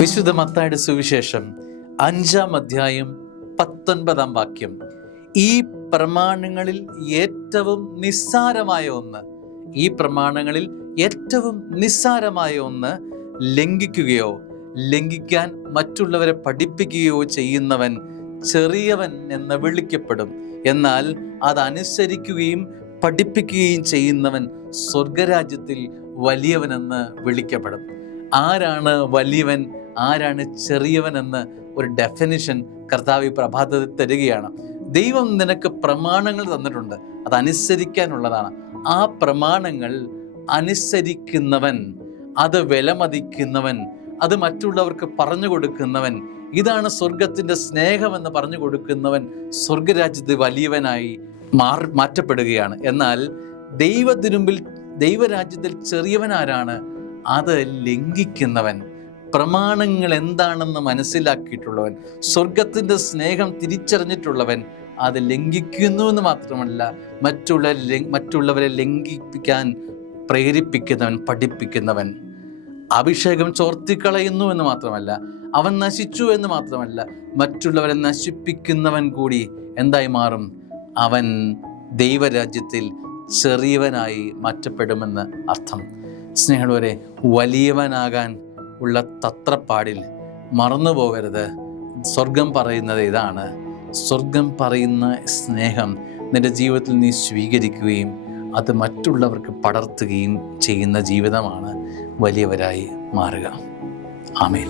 വിശുദ്ധ മത്തായിയുടെ സുവിശേഷം 5-ാം അധ്യായം 19-ാം വാക്യം. ഈ പ്രമാണങ്ങളിൽ ഏറ്റവും നിസ്സാരമായ ഒന്ന് ലംഘിക്കുകയോ ലംഘിക്കാൻ മറ്റുള്ളവരെ പഠിപ്പിക്കുകയോ ചെയ്യുന്നവൻ ചെറിയവൻ എന്ന് വിളിക്കപ്പെടും. എന്നാൽ അതനുസരിക്കുകയും പഠിപ്പിക്കുകയും ചെയ്യുന്നവൻ സ്വർഗരാജ്യത്തിൽ വലിയവനെന്ന് വിളിക്കപ്പെടും. ആരാണ് വലിയവൻ, ആരാണ് ചെറിയവൻ എന്ന് ഒരു ഡെഫിനിഷൻ കർത്താവ് ഈ പ്രഭാതത്തിൽ തരികയാണ്. ദൈവം നിനക്ക് പ്രമാണങ്ങൾ തന്നിട്ടുണ്ട്, അതനുസരിക്കാനുള്ളതാണ്. ആ പ്രമാണങ്ങൾ അനുസരിക്കുന്നവൻ, അത് വിലമതിക്കുന്നവൻ, അത് മറ്റുള്ളവർക്ക് പറഞ്ഞു കൊടുക്കുന്നവൻ, ഇതാണ് സ്വർഗത്തിൻ്റെ സ്നേഹമെന്ന് പറഞ്ഞു കൊടുക്കുന്നവൻ സ്വർഗരാജ്യത്ത് വലിയവനായി മാറ്റപ്പെടുകയാണ്. എന്നാൽ ദൈവത്തിനുമ്പിൽ ദൈവരാജ്യത്തിൽ ചെറിയവനാരാണ്? അത് ലംഘിക്കുന്നവൻ, പ്രമാണങ്ങൾ എന്താണെന്ന് മനസ്സിലാക്കിയിട്ടുള്ളവൻ, സ്വർഗത്തിൻ്റെ സ്നേഹം തിരിച്ചറിഞ്ഞിട്ടുള്ളവൻ. അത് ലംഘിക്കുന്നു എന്ന് മാത്രമല്ല, മറ്റുള്ളവരെ ലംഘിപ്പിക്കാൻ പ്രേരിപ്പിക്കുന്നവൻ, പഠിപ്പിക്കുന്നവൻ. അഭിഷേകം ചോർത്തിക്കളയുന്നു എന്ന് മാത്രമല്ല, അവൻ നശിച്ചു എന്ന് മാത്രമല്ല, മറ്റുള്ളവരെ നശിപ്പിക്കുന്നവൻ കൂടി എന്തായി മാറും? അവൻ ദൈവരാജ്യത്തിൽ ചെറിയവനായി മാറ്റപ്പെടുമെന്ന് അർത്ഥം. സ്നേഹമുള്ളവരെ, വലിയവനാകാൻ ഉള്ള തത്രപ്പാടിൽ മറന്നു പോകരുത്. സ്വർഗം പറയുന്നത് ഇതാണ്. സ്വർഗം പറയുന്ന സ്നേഹം നിന്റെ ജീവിതത്തിൽ നീ സ്വീകരിക്കുകയും അത് മറ്റുള്ളവർക്ക് പടർത്തുകയും ചെയ്യുന്ന ജീവിതമാണ് വലിയവരായി മാറുക. ആമേൻ.